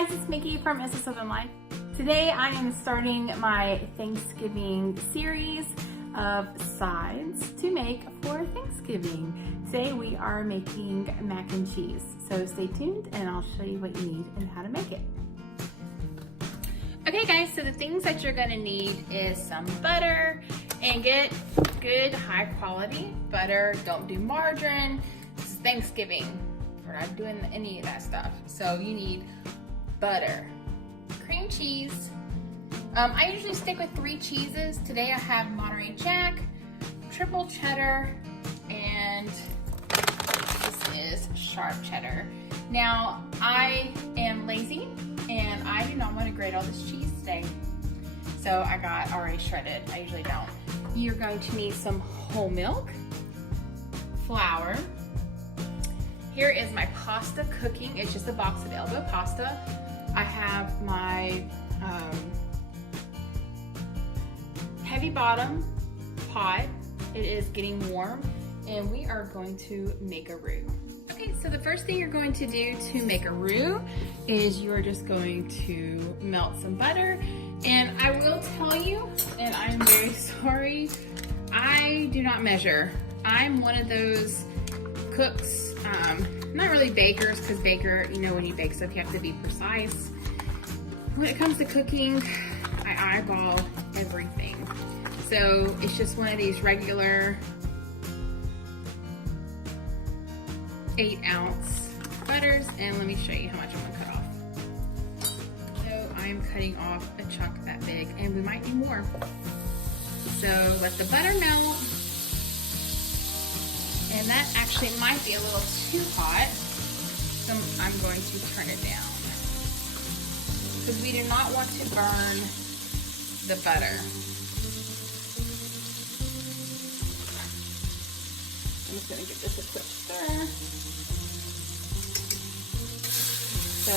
Hey guys, it's Mickey from SS Southern Life. Today I am starting my Thanksgiving series of sides to make for Thanksgiving. Today we are making mac and cheese. So stay tuned and I'll show you what you need and how to make it. Okay guys, so the things that you're gonna need is some butter, and get good high quality butter. Don't do margarine. This is Thanksgiving. We're not doing any of that stuff. So you need butter, cream cheese. I usually stick with 3 cheeses. Today I have Monterey Jack, triple cheddar, and this is sharp cheddar. Now I am lazy and I do not want to grate all this cheese today. So I got already shredded. I usually don't. You're going to need some whole milk, flour. Here is my pasta cooking. It's just a box of elbow pasta. I have my heavy bottom pot. It is getting warm and we are going to make a roux. Okay, so the first thing you're going to do to make a roux is you're just going to melt some butter. And I will tell you, and I'm very sorry, I do not measure. I'm one of those cooks, not really bakers, because baker, you know, when you bake stuff, you have to be precise. When it comes to cooking, I eyeball everything. So it's just one of these regular 8-ounce butters, and let me show you how much I'm gonna cut off. So I'm cutting off a chunk that big, and we might need more. So let the butter melt. And that actually might be a little too hot, so I'm going to turn it down. Because we do not want to burn the butter. I'm just going to give this a quick stir. So,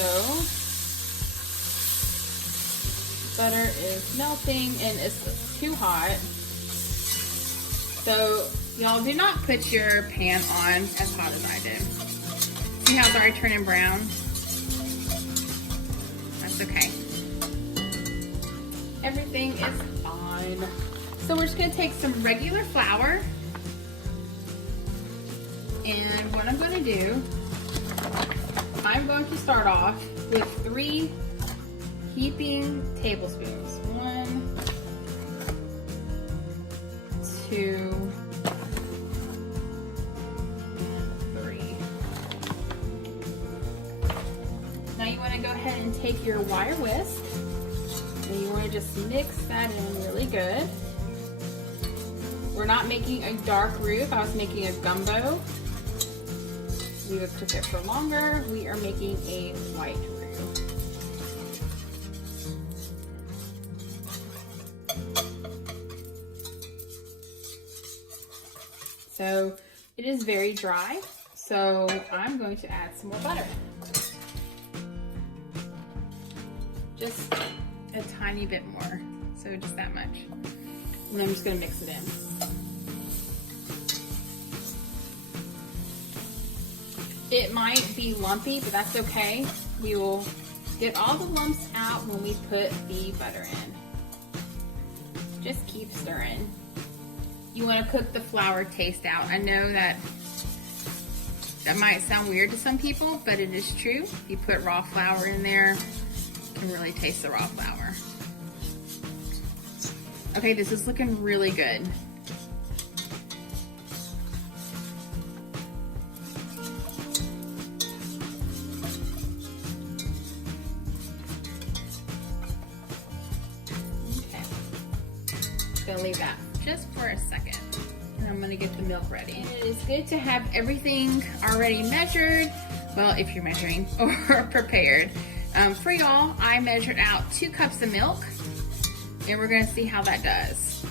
butter is melting and it's too hot. So, y'all do not put your pan on as hot as I did. See how it's already turning brown? That's okay. Everything is fine. So we're just gonna take some regular flour. And what I'm gonna do, I'm going to start off with 3 heaping tablespoons. 1, 2, 3. Now you want to go ahead and take your wire whisk and you want to just mix that in really good. We're not making a dark roux. If I was making a gumbo, we would cook it for longer. We are making a white roux. So it is very dry, so I'm going to add some more butter. Just a tiny bit more, so just that much. And then I'm just gonna mix it in. It might be lumpy, but that's okay. We will get all the lumps out when we put the butter in. Just keep stirring. You want to cook the flour taste out. I know that might sound weird to some people, but it is true. If you put raw flour in there, you can really taste the raw flour. Okay, this is looking really good. Okay, just gonna leave that just for a second, and I'm gonna get the milk ready. And it is good to have everything already measured, well, if you're measuring, or prepared. For y'all, I measured out 2 cups of milk, and we're gonna see how that does.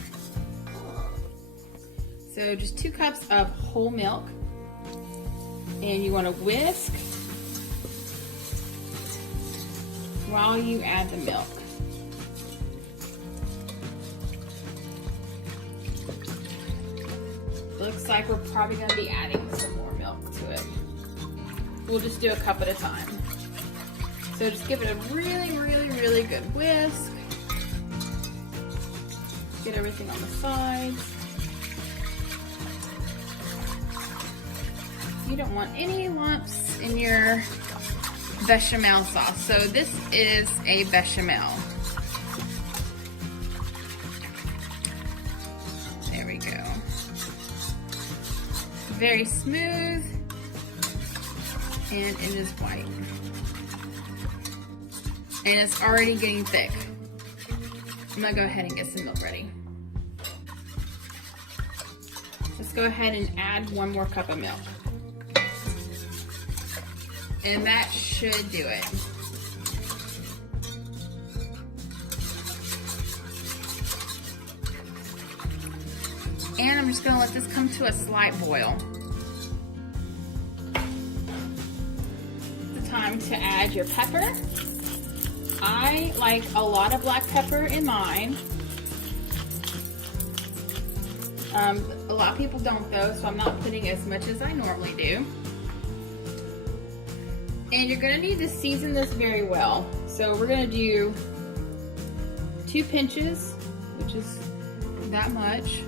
So just 2 cups of whole milk, and you wanna whisk while you add the milk. Looks like we're probably going to be adding some more milk to it. We'll just do a cup at a time. So So just give it a really, really, really good whisk. Get everything on the sides. You don't want any lumps in your bechamel sauce. So this is a bechamel. There we go. Very smooth, and it is white. And it's already getting thick. I'm gonna go ahead and get some milk ready. Let's go ahead and add 1 more cup of milk. And that should do it. And I'm just gonna let this come to a slight boil. It's the time to add your pepper. I like a lot of black pepper in mine. A lot of people don't though, so I'm not putting as much as I normally do. And you're gonna need to season this very well. So we're gonna do 2 pinches, which is that much,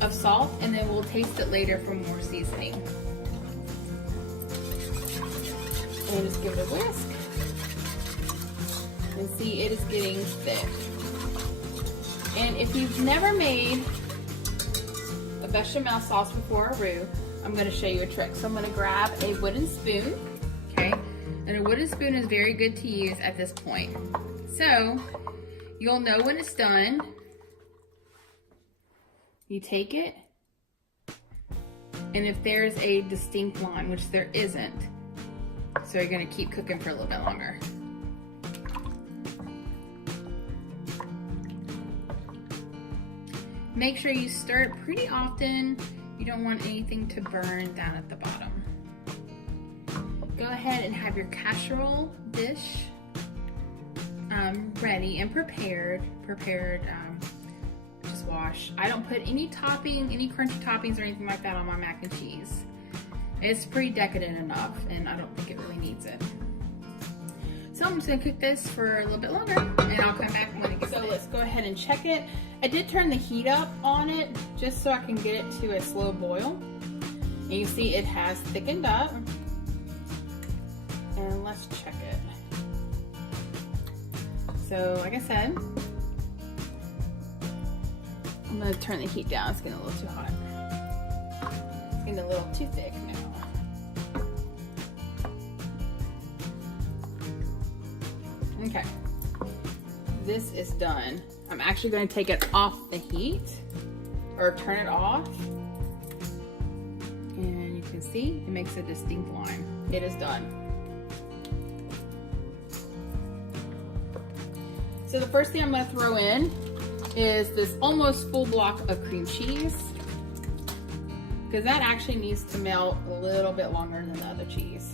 of salt, and then we'll taste it later for more seasoning. And just give it a whisk. And see, it is getting thick. And if you've never made a bechamel sauce before, a roux, I'm gonna show you a trick. So I'm gonna grab a wooden spoon. Okay, and a wooden spoon is very good to use at this point. So you'll know when it's done. You take it, and if there's a distinct line, which there isn't, so you're gonna keep cooking for a little bit longer. Make sure you stir it pretty often. You don't want anything to burn down at the bottom. Go ahead and have your casserole dish ready and prepared. Just wash. I don't put any topping, any crunchy toppings or anything like that on my mac and cheese. It's pretty decadent enough, and I don't think it really needs it. So I'm just gonna cook this for a little bit longer, and I'll come back when it gets ready. So let's go ahead and check it. I did turn the heat up on it just so I can get it to a slow boil. And you see it has thickened up. And let's check it. So like I said, I'm gonna turn the heat down. It's getting a little too hot. It's getting a little too thick now. Okay, this is done. I'm actually going to take it off the heat, or turn it off, and you can see it makes a distinct line. It is done. So the first thing I'm going to throw in is this almost full block of cream cheese, because that actually needs to melt a little bit longer than the other cheese.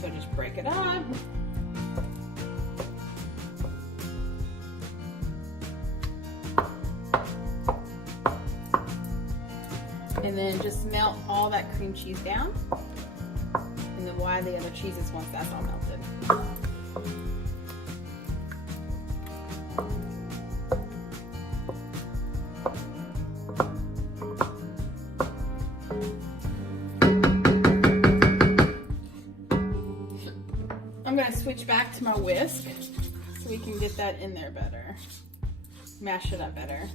So just break it up. And then just melt all that cream cheese down. And then we'll add the other cheeses once that's all melted. I'm gonna switch back to my whisk so we can get that in there better. Mash it up better.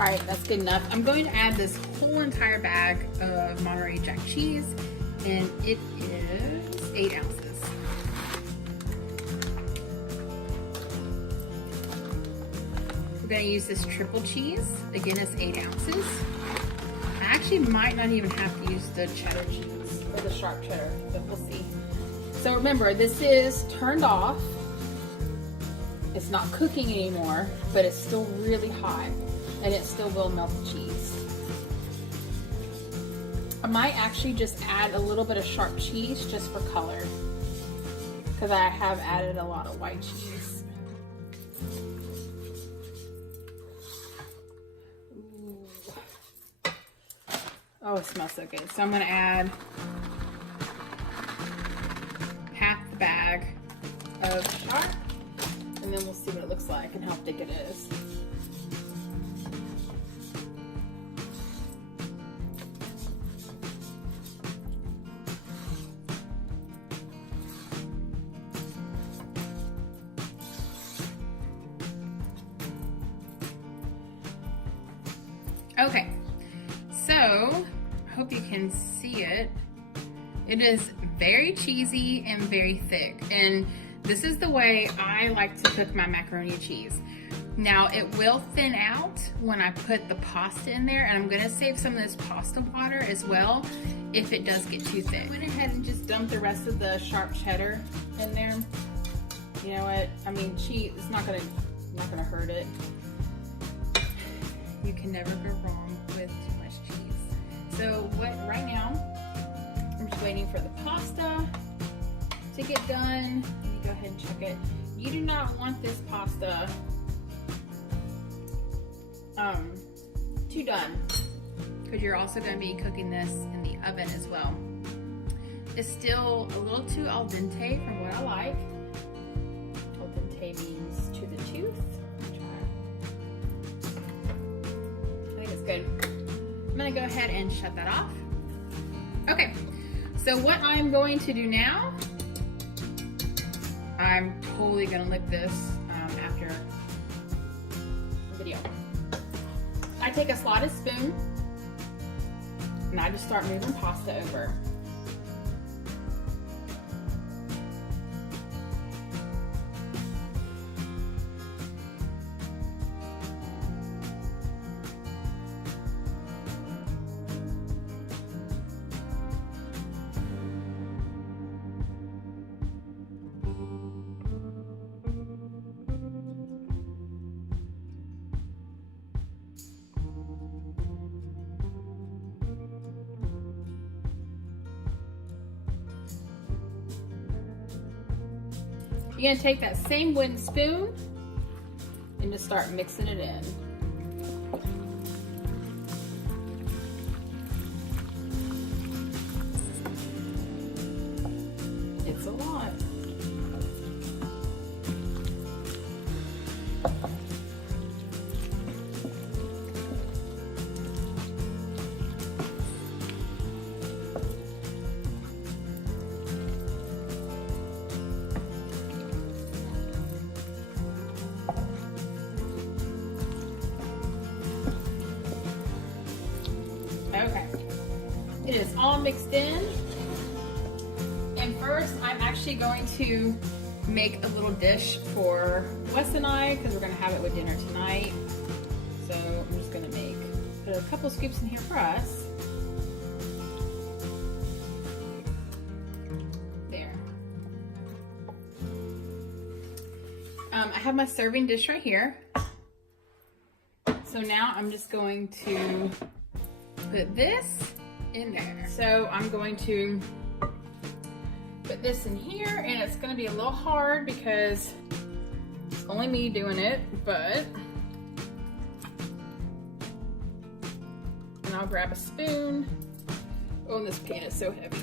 All right, that's good enough. I'm going to add this whole entire bag of Monterey Jack cheese, and it is 8 ounces. We're gonna use this triple cheese. Again, it's 8 ounces. I actually might not even have to use the cheddar cheese, or the sharp cheddar, but we'll see. So remember, this is turned off. it's not cooking anymore, but it's still really hot and it still will melt the cheese. I might actually just add a little bit of sharp cheese just for color, because I have added a lot of white cheese. Ooh. Oh, it smells so good. So I'm gonna add half the bag of sharp, and then we'll see what it looks like and how thick it is. Okay, so I hope you can see it. It is very cheesy and very thick, and this is the way I like to cook my macaroni and cheese. Now it will thin out when I put the pasta in there, and I'm gonna save some of this pasta water as well if it does get too thick. I went ahead and just dumped the rest of the sharp cheddar in there. You know what? I mean, cheese, it's not gonna hurt it. You can never go wrong with too much cheese. So right now, I'm just waiting for the pasta to get done. Let me go ahead and check it. You do not want this pasta too done, because you're also going to be cooking this in the oven as well. It's still a little too al dente from what I like. Al dente means to the tooth. I think it's good. I'm going to go ahead and shut that off. Okay, so what I'm going to do now, I'm totally going to lick this after the video. I take a slotted spoon and I just start moving pasta over. You're gonna take that same wooden spoon and just start mixing it in. It's a lot. Okay, it is all mixed in. And first, I'm actually going to make a little dish for Wes and I, because we're gonna have it with dinner tonight. So I'm just gonna put a couple scoops in here for us. There. I have my serving dish right here. So now I'm just going to put this in there. So I'm going to put this in here, and it's going to be a little hard because it's only me doing it, but and I'll grab a spoon. Oh, this pan is so heavy.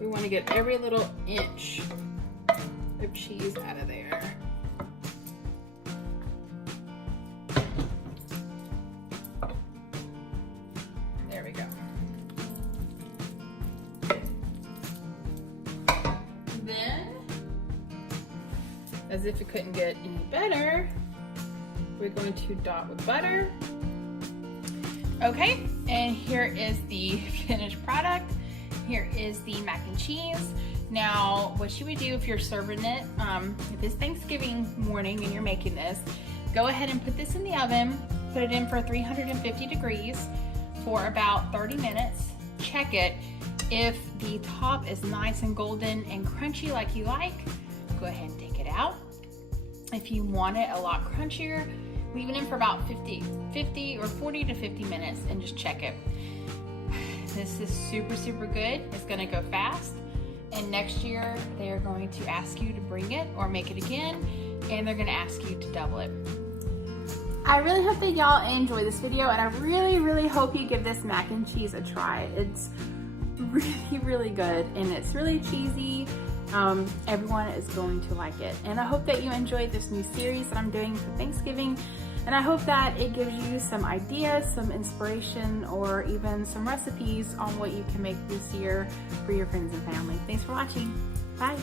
We want to get every little inch of cheese out of there. There we go. Then, as if it couldn't get any better, we're going to dot with butter. Okay, and here is the finished product. Here is the mac and cheese. Now, what you would do if you're serving it, if it's Thanksgiving morning and you're making this, go ahead and put this in the oven, put it in for 350 degrees for about 30 minutes. Check it. If the top is nice and golden and crunchy like you like, go ahead and take it out. If you want it a lot crunchier, leave it in for about 50 or 40 to 50 minutes and just check it. This is super, super good. It's gonna go fast. And next year, they're going to ask you to bring it or make it again, and they're gonna ask you to double it. I really hope that y'all enjoy this video, and I really, really hope you give this mac and cheese a try. It's really, really good, and it's really cheesy. Everyone is going to like it. And I hope that you enjoyed this new series that I'm doing for Thanksgiving. And I hope that it gives you some ideas, some inspiration, or even some recipes on what you can make this year for your friends and family. Thanks for watching. Bye.